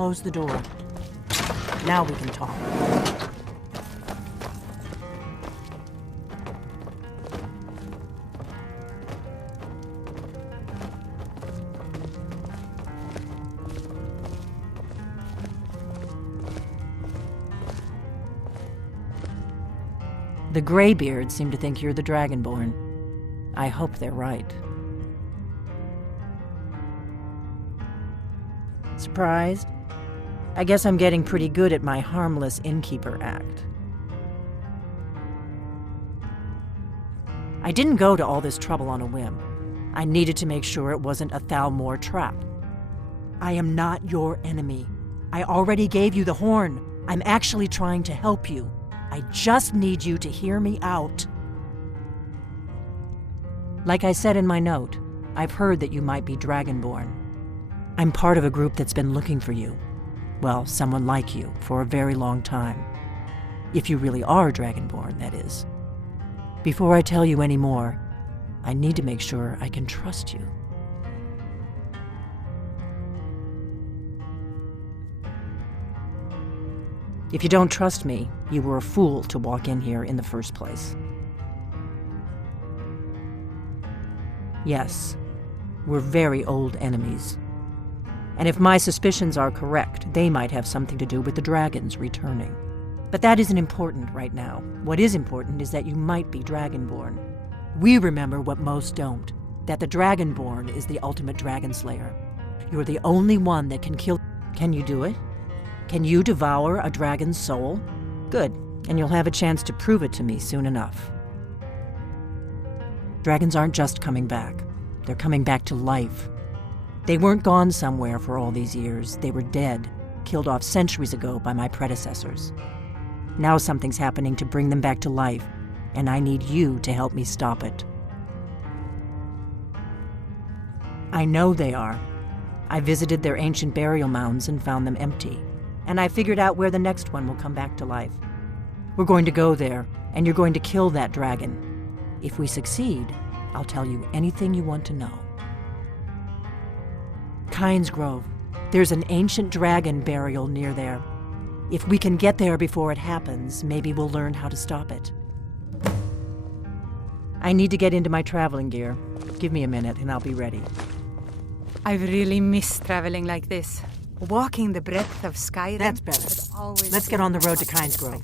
close the door. Now we can talk. The Greybeards seem to think you're the Dragonborn. I hope they're right. Surprised? I guess I'm getting pretty good at my harmless innkeeper act. I didn't go to all this trouble on a whim. I needed to make sure it wasn't a Thalmor trap. I am not your enemy. I already gave you the horn. I'm actually trying to help you. I just need you to hear me out. Like I said in my note, I've heard that you might be Dragonborn. I'm part of a group that's been looking for you. Well, someone like you, for a very long time. If you really are Dragonborn, that is. Before I tell you any more, I need to make sure I can trust you. If you don't trust me, you were a fool to walk in here in the first place. Yes, we're very old enemies. And if my suspicions are correct, they might have something to do with the dragons returning. But that isn't important right now. What is important is that you might be Dragonborn. We remember what most don't, that the Dragonborn is the ultimate dragon slayer. You're the only one that can kill. Can you do it? Can you devour a dragon's soul? Good, and you'll have a chance to prove it to me soon enough. Dragons aren't just coming back. They're coming back to life. They weren't gone somewhere for all these years. They were dead, killed off centuries ago by my predecessors. Now something's happening to bring them back to life, and I need you to help me stop it. I know they are. I visited their ancient burial mounds and found them empty. And I figured out where the next one will come back to life. We're going to go there, and you're going to kill that dragon. If we succeed, I'll tell you anything you want to know. Kynes Grove. There's an ancient dragon burial near there. If we can get there before it happens, maybe we'll learn how to stop it. I need to get into my traveling gear. Give me a minute, and I'll be ready. I've really missed traveling like this. Walking the breadth of Skyrim. That's better. Let's get on the road to Kynes Grove.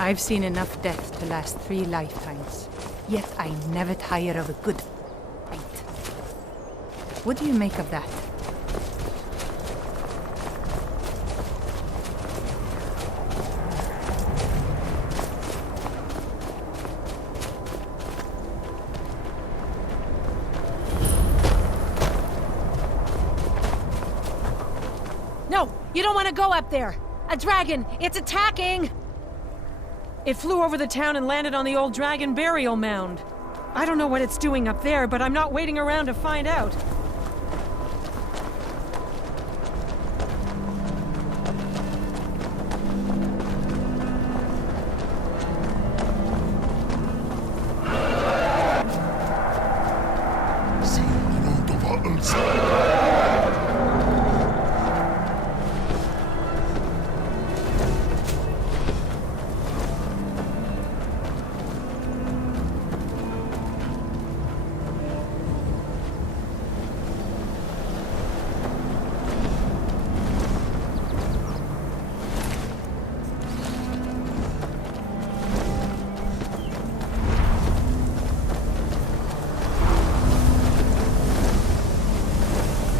I've seen enough death to last 3 lifetimes, yet I never tire of a good fight. What do you make of that? No, you don't want to go up there! A dragon! It's attacking! It flew over the town and landed on the old dragon burial mound. I don't know what it's doing up there, but I'm not waiting around to find out.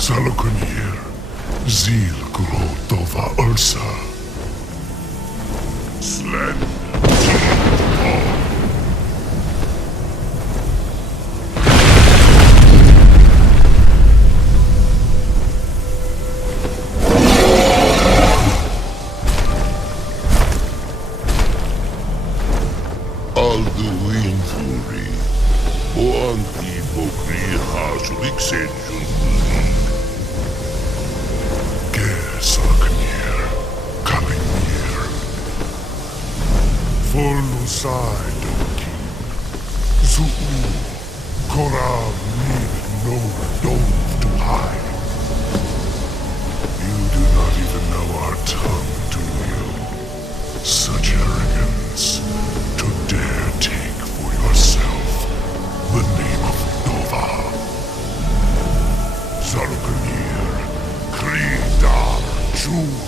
Salokonier, Zil Grotova Ursa. Slen, Alduin Furi, Oanti Bokri Hasulik Senjun. Salokonier, Kalimir. Forlusai Doki. Zuu, Koral need no dove to hide. You do not even know our tongue, do you? Such arrogance to dare take for yourself the name of Nova. Salokonier, Kridar Jur.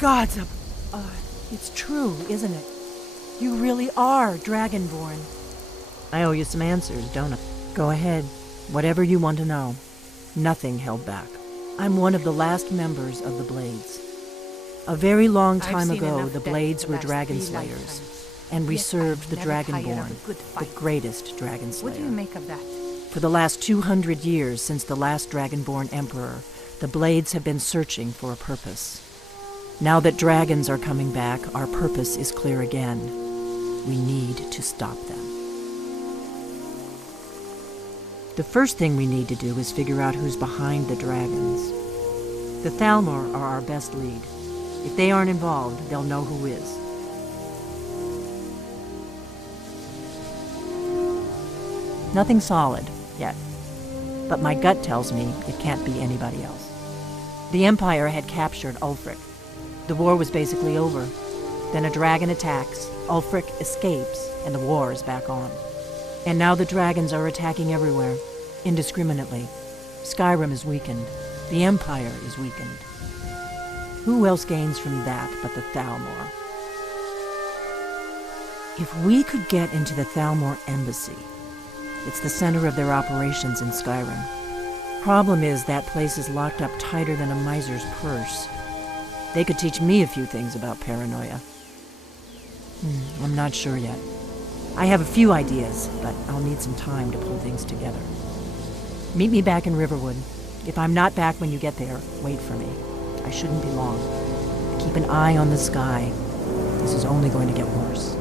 Gods, it's true, isn't it? You really are Dragonborn. I owe you some answers, don't I? Go ahead. Whatever you want to know. Nothing held back. I'm one of the last members of the Blades. A very long time ago, the Blades were dragon slayers, and we served the Dragonborn, the greatest dragon slayer. What do you make of that? For the last 200 years since the last Dragonborn Emperor, the Blades have been searching for a purpose. Now that dragons are coming back, our purpose is clear again. We need to stop them. The first thing we need to do is figure out who's behind the dragons. The Thalmor are our best lead. If they aren't involved, they'll know who is. Nothing solid, yet. But my gut tells me it can't be anybody else. The Empire had captured Ulfric. The war was basically over. Then a dragon attacks, Ulfric escapes, and the war is back on. And now the dragons are attacking everywhere, indiscriminately. Skyrim is weakened. The Empire is weakened. Who else gains from that but the Thalmor? If we could get into the Thalmor embassy, it's the center of their operations in Skyrim. Problem is, that place is locked up tighter than a miser's purse. They could teach me a few things about paranoia. I'm not sure yet. I have a few ideas, but I'll need some time to pull things together. Meet me back in Riverwood. If I'm not back when you get there, wait for me. I shouldn't be long. Keep an eye on the sky. This is only going to get worse.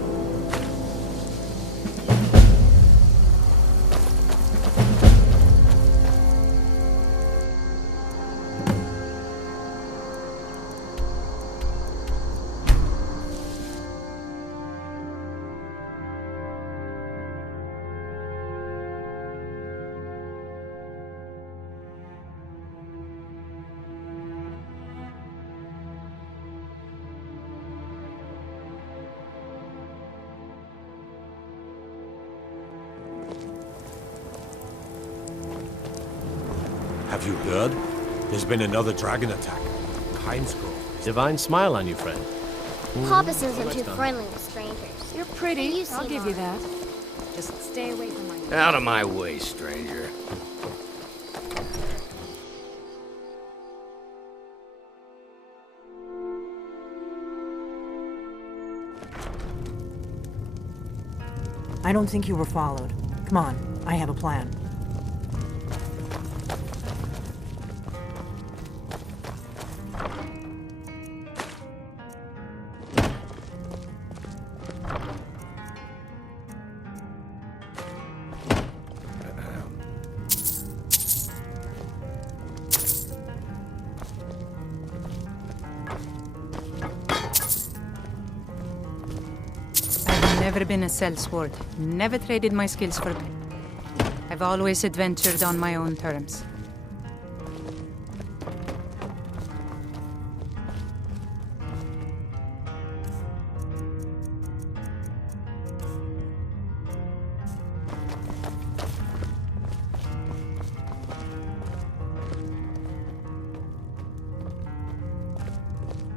Have you heard? There's been another dragon attack. Kind scroll. Divine smile on you, friend. Papa says I'm too friendly with strangers. You're pretty. You I'll seem give you alright. that. Just stay away from my... Out of my way, stranger. I don't think you were followed. Come on, I have a plan. I've never been a sellsword. Never traded my skills for... I've always adventured on my own terms.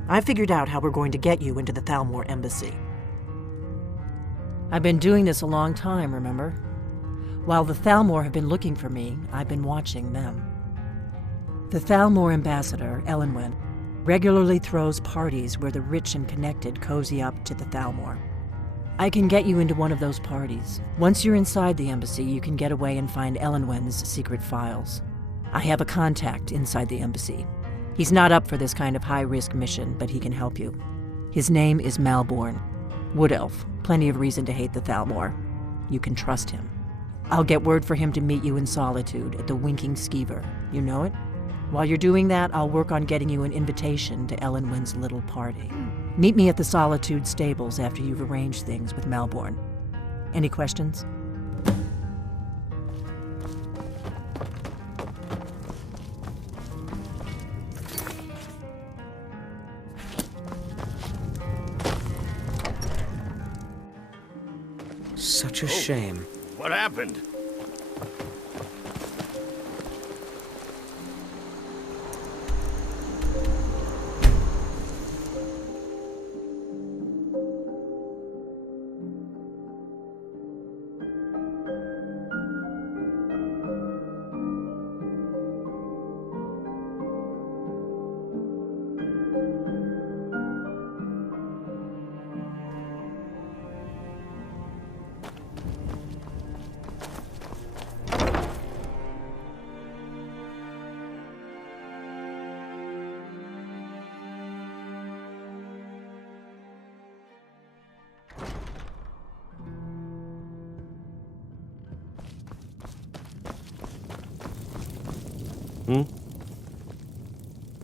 I figured out how we're going to get you into the Thalmor embassy. I've been doing this a long time, remember? While the Thalmor have been looking for me, I've been watching them. The Thalmor ambassador, Elenwen, regularly throws parties where the rich and connected cozy up to the Thalmor. I can get you into one of those parties. Once you're inside the embassy, you can get away and find Elenwen's secret files. I have a contact inside the embassy. He's not up for this kind of high-risk mission, but he can help you. His name is Malborn. Wood Elf. Plenty of reason to hate the Thalmor. You can trust him. I'll get word for him to meet you in Solitude at the Winking Skeever. You know it? While you're doing that, I'll work on getting you an invitation to Elenwen's little party. Meet me at the Solitude stables after you've arranged things with Malborn. Any questions? Such a shame. What happened?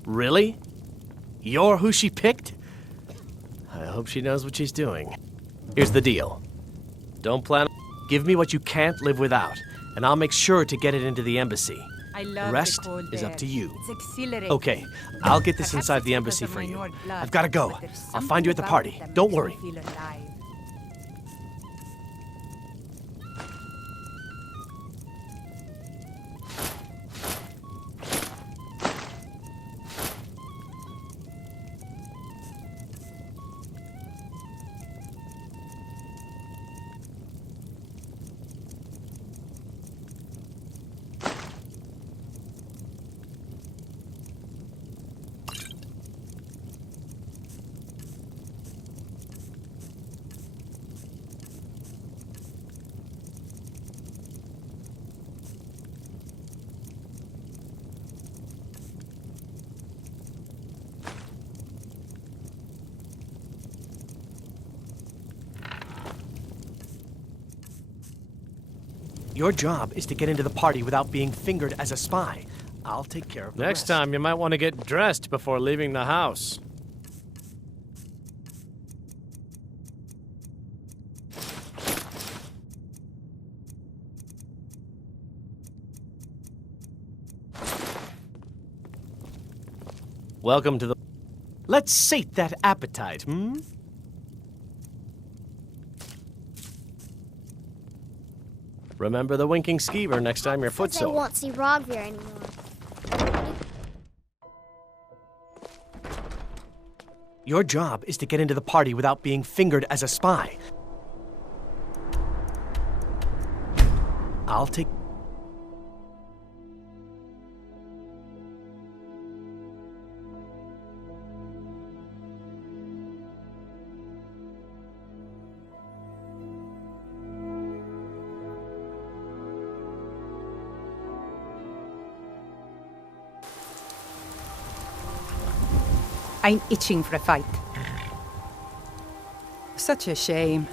Really? You're who she picked? I hope she knows what she's doing. Here's the deal. Don't plan... Give me what you can't live without, and I'll make sure to get it into the embassy. I love The rest the cold is up air. to you. It's exhilarating. Okay, I'll get this Perhaps inside it's the because embassy of for my you. Nord blood, I've got to go. but there's I'll find you at the something party. about it that Don't makes me worry. feel alive. Your job is to get into the party without being fingered as a spy. I'll take care of the Next rest. time, you might want to get dressed before leaving the house. Welcome to the... Let's sate that appetite, Remember the winking skeever next time your foot's I sore. won't see Rogvir anymore. Your job is to get into the party without being fingered as a spy. I'll take... I'm itching for a fight. Such a shame.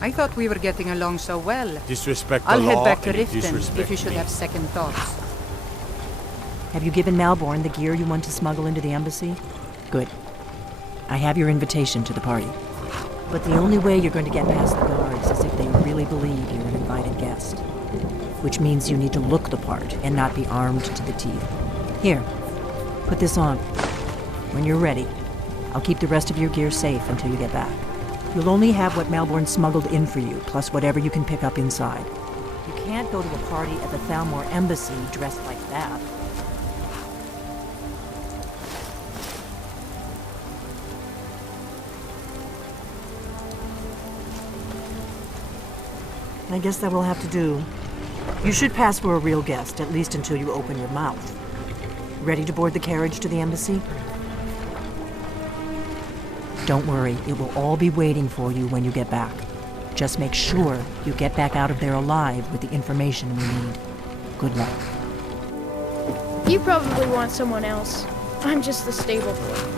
I thought we were getting along so well. Disrespect the I'll law head back to and you Riften disrespect if you should me. have second thoughts. Have you given Malborn the gear you want to smuggle into the embassy? Good. I have your invitation to the party. But the only way you're going to get past the guards is if they really believe you're an invited guest. Which means you need to look the part and not be armed to the teeth. Here, put this on. When you're ready, I'll keep the rest of your gear safe until you get back. You'll only have what Malborn smuggled in for you, plus whatever you can pick up inside. You can't go to a party at the Thalmor embassy dressed like that. I guess that will have to do. You should pass for a real guest, at least until you open your mouth. Ready to board the carriage to the embassy? Don't worry, it will all be waiting for you when you get back. Just make sure you get back out of there alive with the information we need. Good luck. You probably want someone else. I'm just the stable boy.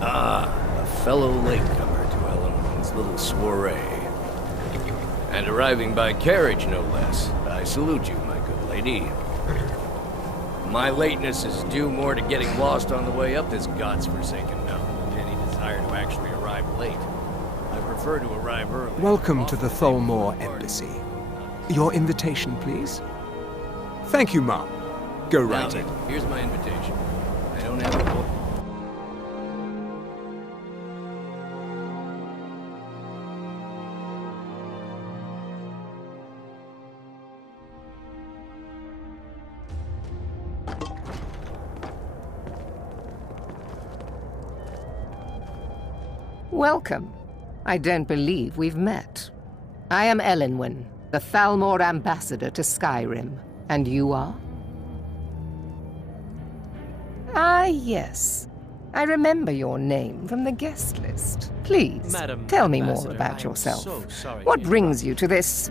A fellow latecomer to Ellen's little soiree. And arriving by carriage, no less. I salute you, my good lady. My lateness is due more to getting lost on the way up this god's-forsaken mountain than any desire to actually arrive late. I prefer to arrive early. Welcome to the Thalmor Embassy. Your invitation, please? Thank you, Mom. Go Now right then, in. here's my invitation. I don't have a book. Welcome. I don't believe we've met. I am Elenwen, the Thalmor ambassador to Skyrim. And you are? Ah, yes. I remember your name from the guest list. Please, Madam tell me more Ambassador, I about am yourself. so sorry What to brings you to this...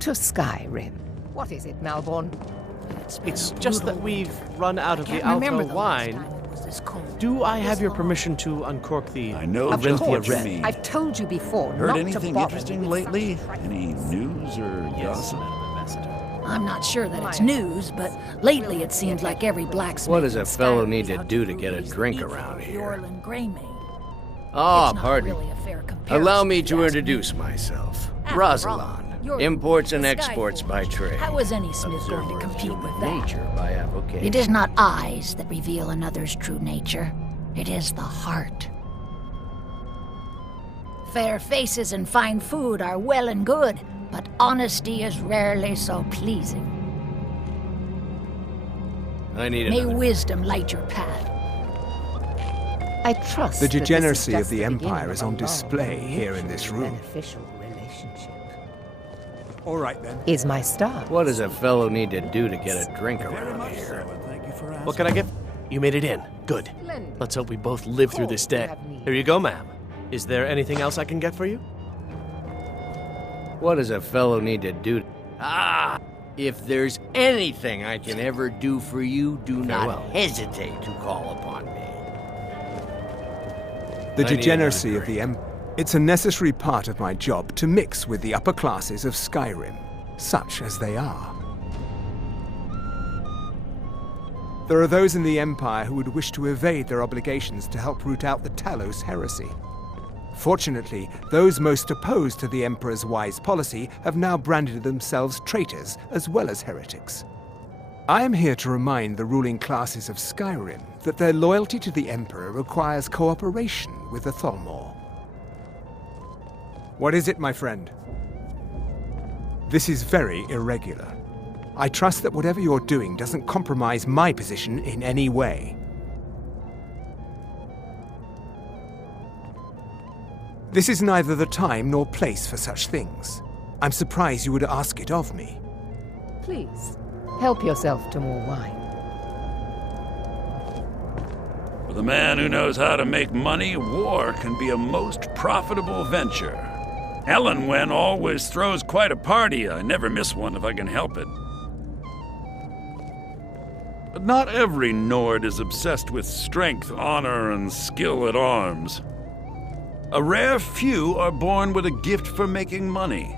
to Skyrim? What is it, Malborn? It's just that we've run out of the Alto wine. Do I have your permission to uncork the I know Of just course. what you mean. I've told you before Heard not to anything bother me interesting with lately? such Any news or gossip? I'm not sure that it's news, but lately it seems like every blacksmith. What does a in fellow Skyrim need is to out do to do get a these drink beef around with here? Yorlin Greymane. Ah, It's not pardon. really a fair comparison, Allow me if you to ask me. introduce myself. After all, Rosalind, you're imports and the exports by Skyforge. trade. How is any smith going to Observer of compete human with that? nature by avocation. It is not eyes that reveal another's true nature. It is the heart. Fair faces and fine food are well and good, but honesty is rarely so pleasing. I need May another. wisdom light your path. I trust The that this is degeneracy of just the beginning Empire is of a on long, display here in this mutually room. beneficial relationship. All right, then. Is my star. What does a fellow need to do to get a drink around here? Thank you for asking. What can I get? You made it in. Good. Let's hope we both live through this day. Here you go, ma'am. Is there anything else I can get for you? What does a fellow need to do? If there's anything I can ever do for you, do not hesitate to call upon me. The degeneracy of the Empire. It's a necessary part of my job to mix with the upper classes of Skyrim, such as they are. There are those in the Empire who would wish to evade their obligations to help root out the Talos heresy. Fortunately, those most opposed to the Emperor's wise policy have now branded themselves traitors as well as heretics. I am here to remind the ruling classes of Skyrim that their loyalty to the Emperor requires cooperation with the Thalmor. What is it, my friend? This is very irregular. I trust that whatever you're doing doesn't compromise my position in any way. This is neither the time nor place for such things. I'm surprised you would ask it of me. Please, help yourself to more wine. For the man who knows how to make money, war can be a most profitable venture. Elenwen always throws quite a party. I never miss one if I can help it. But not every Nord is obsessed with strength, honor, and skill at arms. A rare few are born with a gift for making money.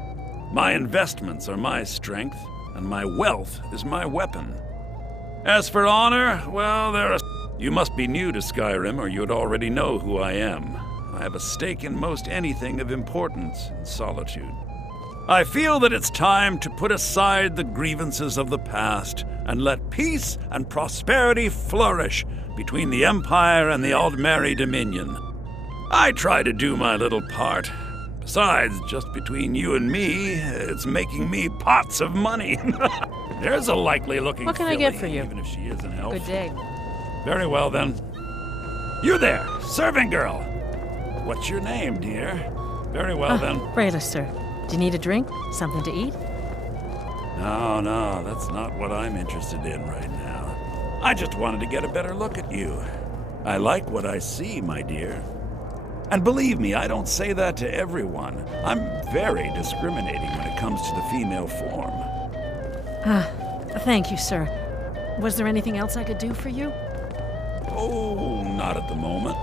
My investments are my strength, and my wealth is my weapon. As for honor, well, You must be new to Skyrim, or you'd already know who I am. I have a stake in most anything of importance in solitude. I feel that it's time to put aside the grievances of the past and let peace and prosperity flourish between the Empire and the Aldmeri Dominion. I try to do my little part. Besides, just between you and me, it's making me pots of money. There's a likely-looking What can I get for you? Even if she is an elf. Good day. Very well, then. You there, serving girl. What's your name, dear? Very well, then. Brayla, sir. Do you need a drink? Something to eat? No, that's not what I'm interested in right now. I just wanted to get a better look at you. I like what I see, my dear. And believe me, I don't say that to everyone. I'm very discriminating when it comes to the female form. Thank you, sir. Was there anything else I could do for you? Oh, not at the moment.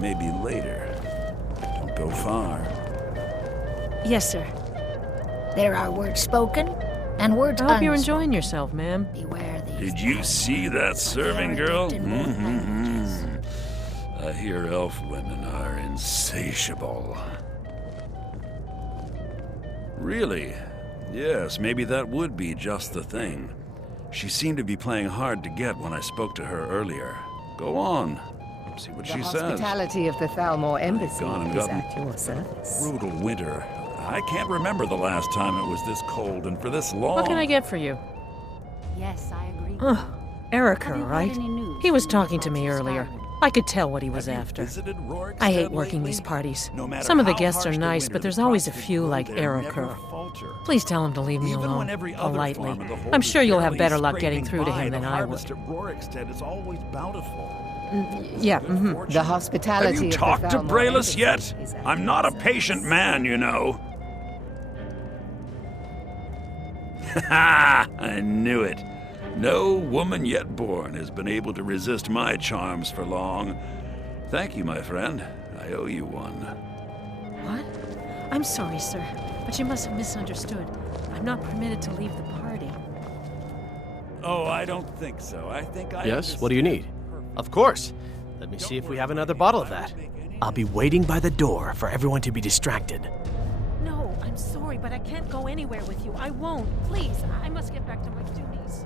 Maybe later. Don't go far. Yes, sir. There are words spoken and words I hope you're enjoying yourself, ma'am. Beware these. Did you see that serving girl? I hear elf women are insatiable. Really? Yes, maybe that would be just the thing. She seemed to be playing hard to get when I spoke to her earlier. Go on. See what she says. The hospitality of the Thalmor Embassy gone and is gotten at your service. Brutal winter. I can't remember the last time it was this cold and for this long. What can I get for you? Yes, I agree. Erica, right? He was talking to me earlier. I could tell what he was after. I hate working these parties. Some of the guests are nice, but there's always a few like Erica. Please tell him to leave me alone, politely. I'm sure you'll have better luck getting through to him than I would. Yeah, The hospitality Have you of talked the to Thalmor Braylus Embassy yet? is at I'm your not a service. patient man, you know. Ha! I knew it. No woman yet born has been able to resist my charms for long. Thank you, my friend. I owe you one. What? I'm sorry, sir, but you must have misunderstood. I'm not permitted to leave the party. Oh, I don't think so. I think I... Yes, what do you need? Of course. Let me see if we have another bottle of that. I'll be waiting by the door for everyone to be distracted. No, I'm sorry, but I can't go anywhere with you. I won't. Please, I must get back to my duties.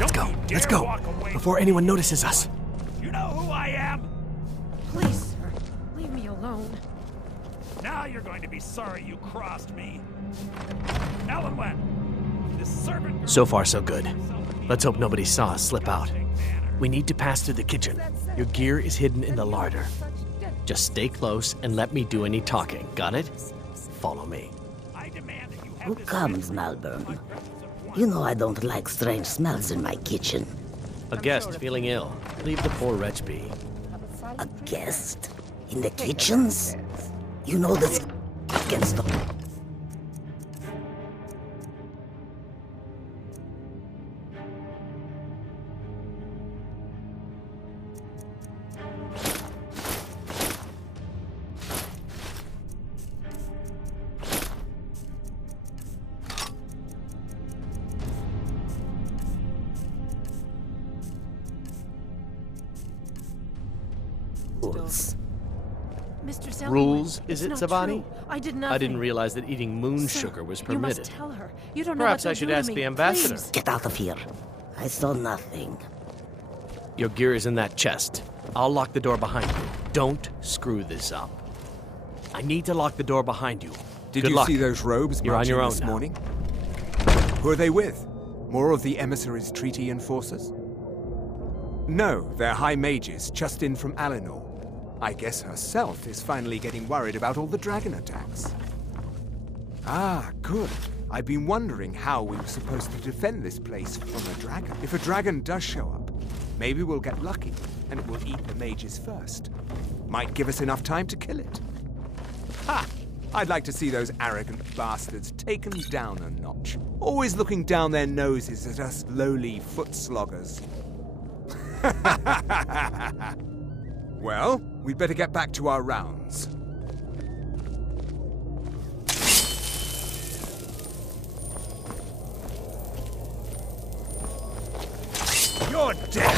Let's go, before anyone notices us. You know who I am? Please, sir, leave me alone. Now you're going to be sorry you crossed me. Elenwen, this servant... So far, so good. Let's hope nobody saw us slip out. We need to pass through the kitchen. Your gear is hidden in the larder. Just stay close and let me do any talking. Got it? Follow me. Who comes, Malburn? You know I don't like strange smells in my kitchen. A guest feeling ill. Leave the poor wretch be. A guest? In the kitchens? You know this against the... Mr. Zelda, Rules, is it, not Savani? true. I did nothing. I didn't realize that eating moon Sir, sugar was You permitted. must tell her. You don't know Perhaps what I should they'll do ask to the me. ambassador. Please. Get out of here. I saw nothing. Your gear is in that chest. I'll lock the door behind you. Don't screw this up. I need to lock the door behind you. Did Good you luck. see those robes You're on marching your own this now. morning? Who are they with? More of the emissaries' treaty enforcers? No, they're high mages just in from Alinor. I guess herself is finally getting worried about all the dragon attacks. Ah, good. I've been wondering how we were supposed to defend this place from a dragon. If a dragon does show up, maybe we'll get lucky and it will eat the mages first. Might give us enough time to kill it. Ha! I'd like to see those arrogant bastards taken down a notch. Always looking down their noses at us lowly foot sloggers. Well, we'd better get back to our rounds. You're dead!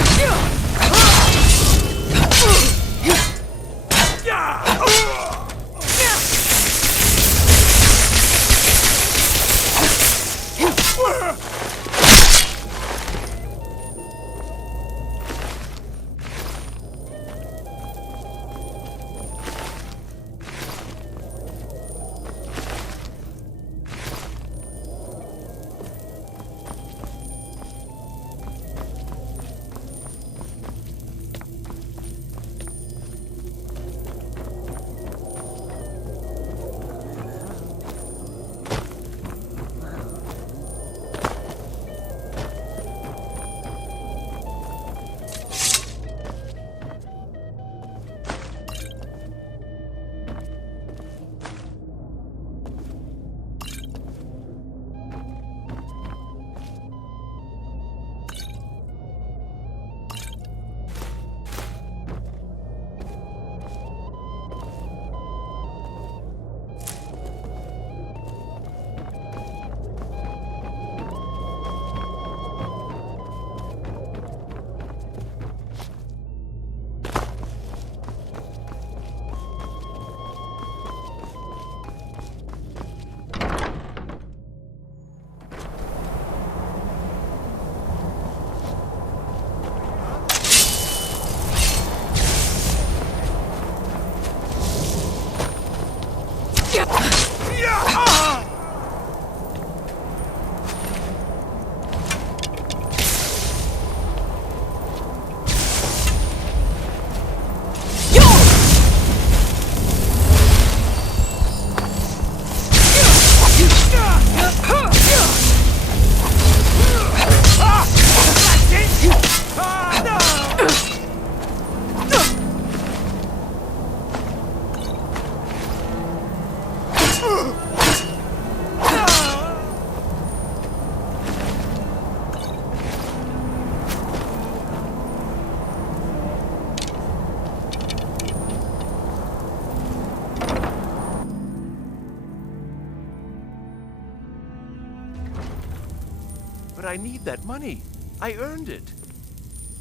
But I need that money. I earned it.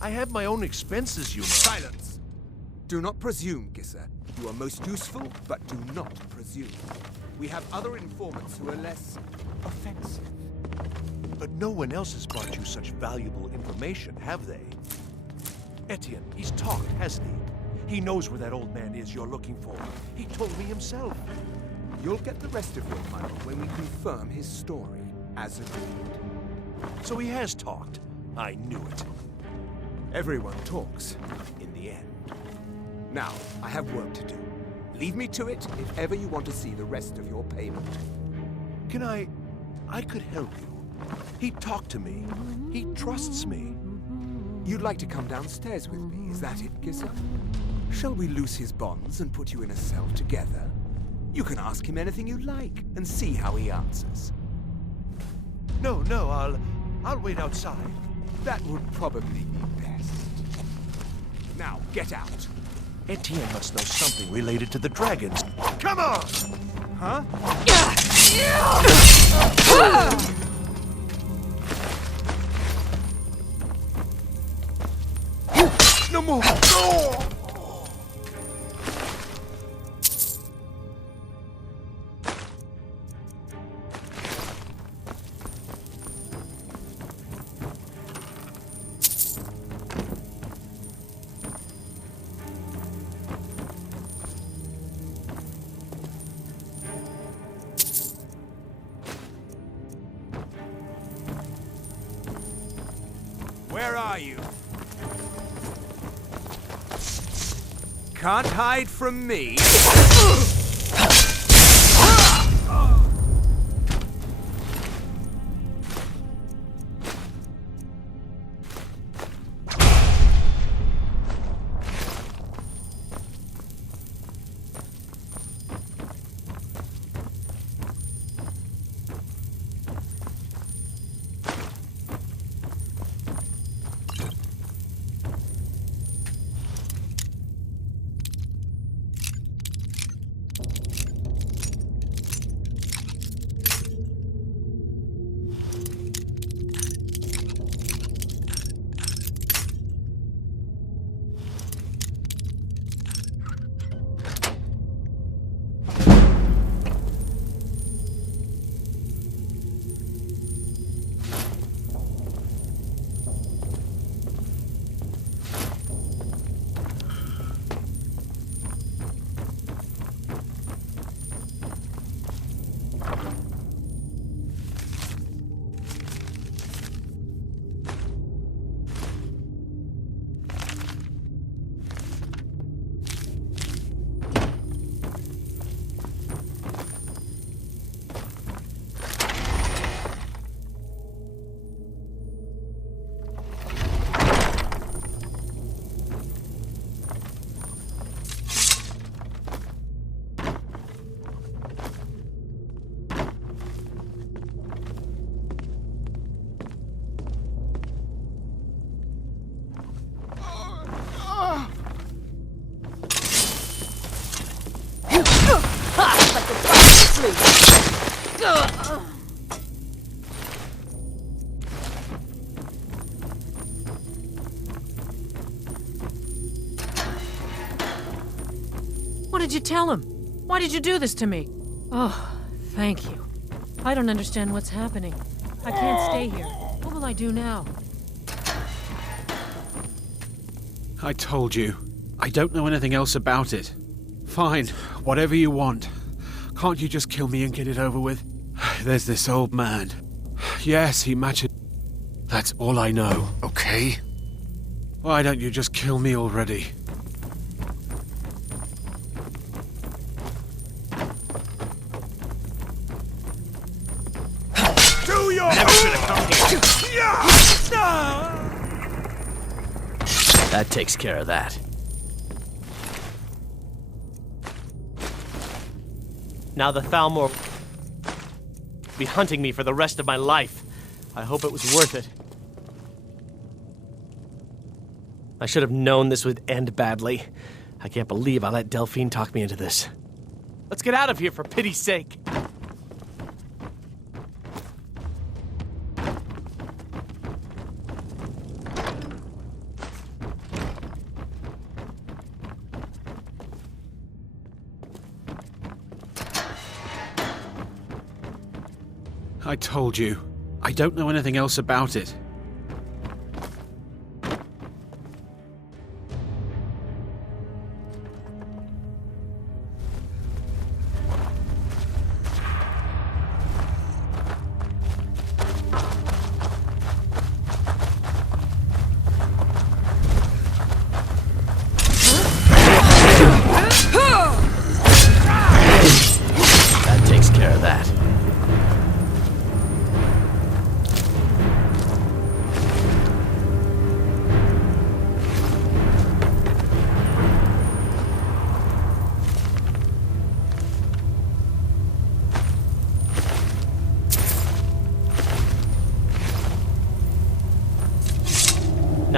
I have my own expenses, you know. Silence! Do not presume, Gisser. You are most useful, but do not presume. We have other informants who are less offensive. But no one else has brought you such valuable information, have they? Etienne, he's talked, hasn't he? He knows where that old man is you're looking for. He told me himself. You'll get the rest of your money when we confirm his story, as agreed. So he has talked. I knew it. Everyone talks, in the end. Now, I have work to do. Leave me to it if ever you want to see the rest of your payment. Can I could help you. He talked to me. He trusts me. You'd like to come downstairs with me, is that it, Gisser? Shall we loose his bonds and put you in a cell together? You can ask him anything you like and see how he answers. No, I'll wait outside. That would probably be best. Now, get out. Etienne must know something related to the dragons. Come on! Huh? No more! Where are you? Can't hide from me. What did you tell him? Why did you do this to me? Oh, thank you. I don't understand what's happening. I can't stay here. What will I do now? I told you. I don't know anything else about it. Fine, whatever you want. Can't you just kill me and get it over with? There's this old man. Yes, he matches. That's all I know, okay? Why don't you just kill me already? Do your That takes care of that. Now the Thalmor will be hunting me for the rest of my life. I hope it was worth it. I should have known this would end badly. I can't believe I let Delphine talk me into this. Let's get out of here, for pity's sake. I told you. I don't know anything else about it. That takes care of that.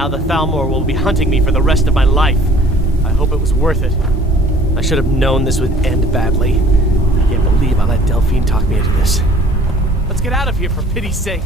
Now the Thalmor will be hunting me for the rest of my life. I hope it was worth it. I should have known this would end badly. I can't believe I let Delphine talk me into this. Let's get out of here for pity's sake.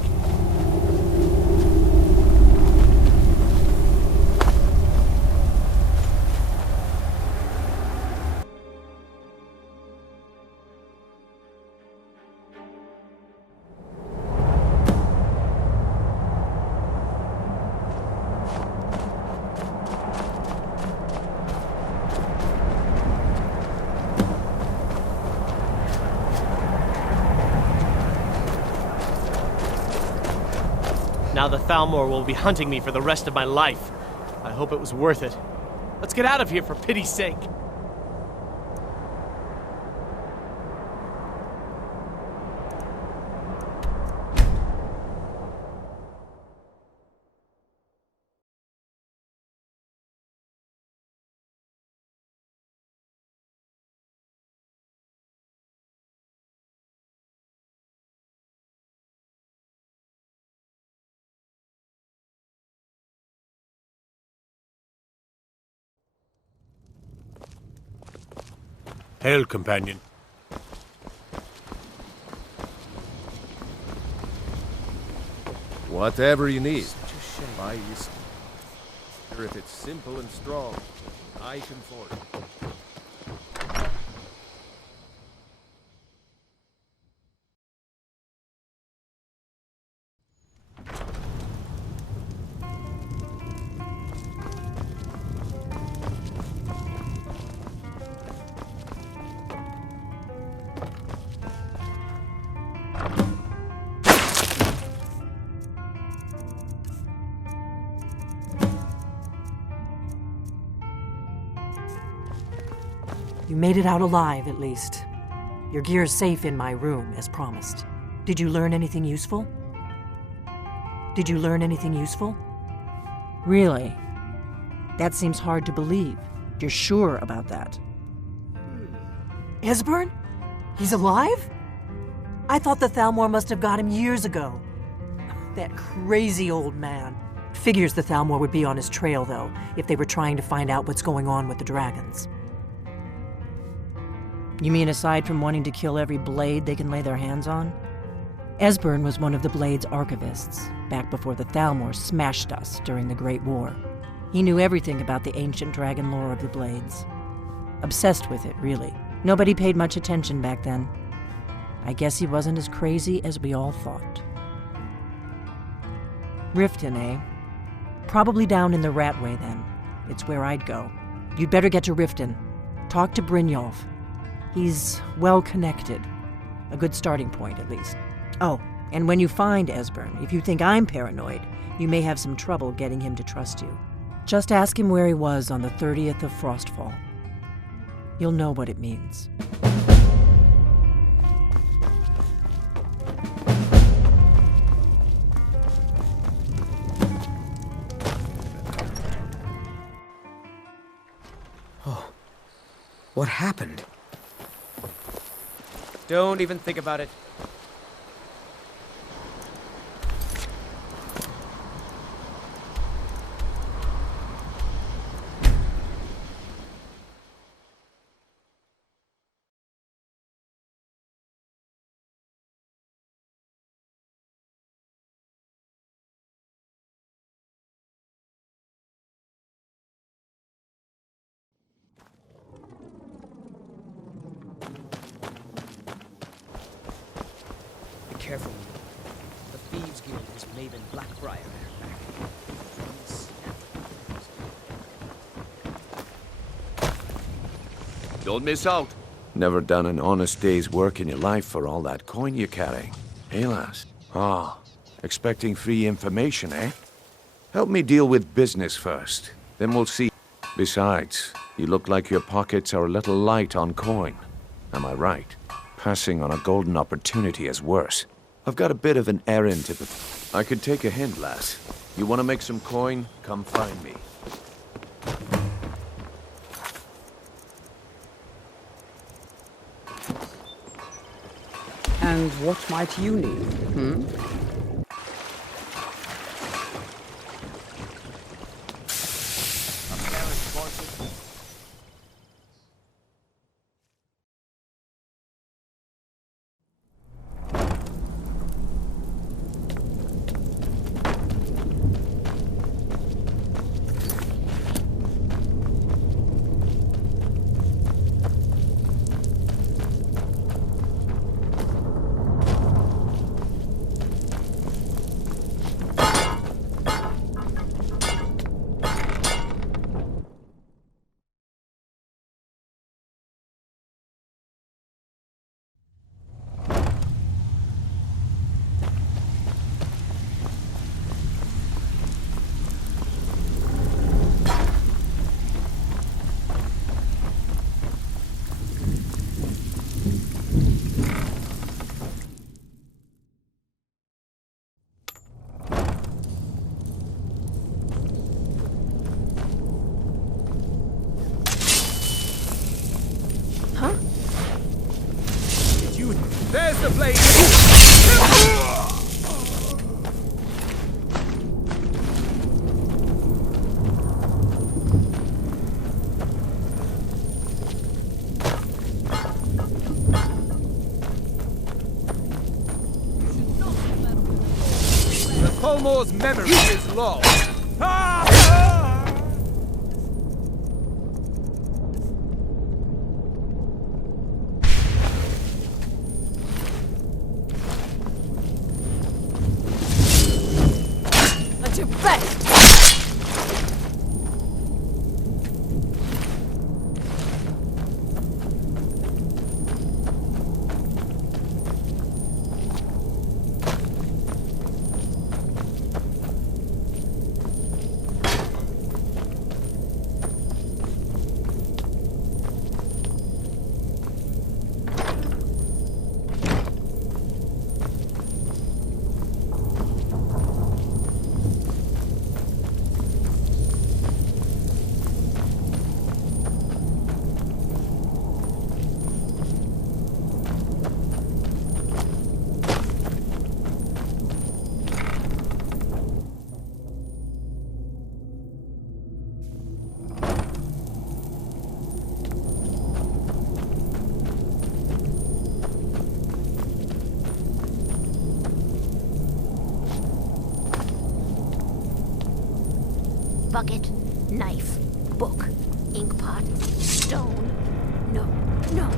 Now the Thalmor will be hunting me for the rest of my life. I hope it was worth it. Let's get out of here for pity's sake. Hail, companion. Whatever you need. Buy you. If it's simple and strong, I can afford it. You made it out alive, at least. Your gear's safe in my room, as promised. Did you learn anything useful? Did you learn anything useful? Really? That seems hard to believe. You're sure about that? Esbern? He's alive? I thought the Thalmor must have got him years ago. That crazy old man. Figures the Thalmor would be on his trail, though, if they were trying to find out what's going on with the dragons. You mean aside from wanting to kill every blade they can lay their hands on? Esbern was one of the Blade's archivists, back before the Thalmor smashed us during the Great War. He knew everything about the ancient dragon lore of the Blades. Obsessed with it, really. Nobody paid much attention back then. I guess he wasn't as crazy as we all thought. Riften, eh? Probably down in the Ratway, then. It's where I'd go. You'd better get to Riften. Talk to Brynjolf. He's well-connected. A good starting point, at least. Oh, and when you find Esbern, if you think I'm paranoid, you may have some trouble getting him to trust you. Just ask him where he was on the 30th of Frostfall. You'll know what it means. Oh, what happened? Don't even think about it. Careful. The Thieves Guild has Maven Blackbriar back. Don't miss out. Never done an honest day's work in your life for all that coin you're carrying. Hey, lass. Ah, expecting free information, eh? Help me deal with business first, then we'll see. Besides, you look like your pockets are a little light on coin. Am I right? Passing on a golden opportunity is worse. I've got a bit of an errand to... I could take a hint, lass. You want to make some coin? Come find me. And what might you need, There's the blade! The Thalmor's memory is lost. Bucket, knife, book, ink pot, stone. No, no,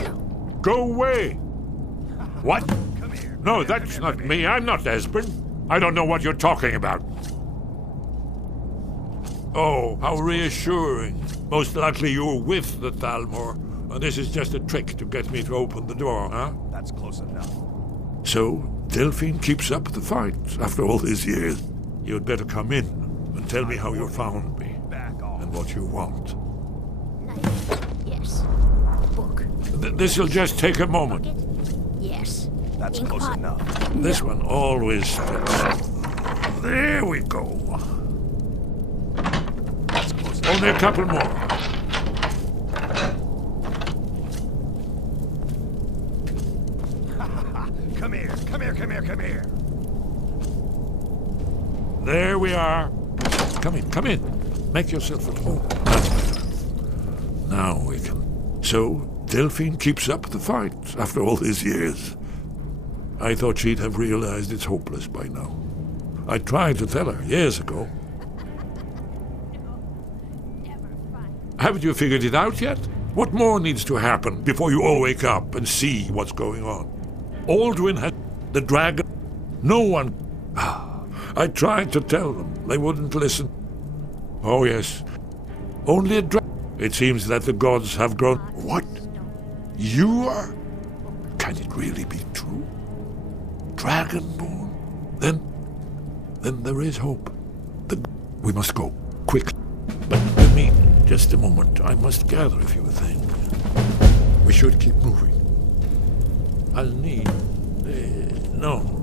no. Go away! What? No, that's not me. I'm not Espen. I don't know what you're talking about. Oh, how reassuring. Most likely you're with the Thalmor, and this is just a trick to get me to open the door, huh? That's close enough. So, Delphine keeps up the fight after all these years. You'd better come in and tell me how you found me and what you want. Knife, yes. Book. This'll just take a moment. Yes. That's ink close pot. enough. This one always fits. There we go. That's close enough. Only a couple more. Come here, come here, come here, come here. There we are. Come in, come in. Make yourself at home. That's better. Now we can... So, Delphine keeps up the fight after all these years. I thought she'd have realized it's hopeless by now. I tried to tell her years ago. Haven't you figured it out yet? What more needs to happen before you all wake up and see what's going on? Aldwin had the dragon. No one... I tried to tell them. They wouldn't listen. Oh, yes. Only a dragon. It seems that the gods have grown... What? You are... Can it really be true? Dragonborn? Then there is hope. We must go. Quick. But let me... Just a moment. I must gather a few things. We should keep moving. I'll need... no.